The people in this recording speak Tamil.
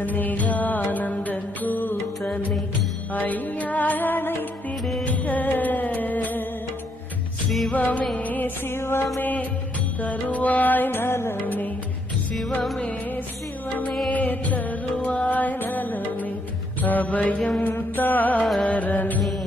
கூத்தனே ஆனந்த கூத்தனே ஐயா அழைத்திடுக. சிவமே சிவமே தருவாய் நலமே, சிவமே சிவமே தருவாய் நலமே, அபயம் தாரணி.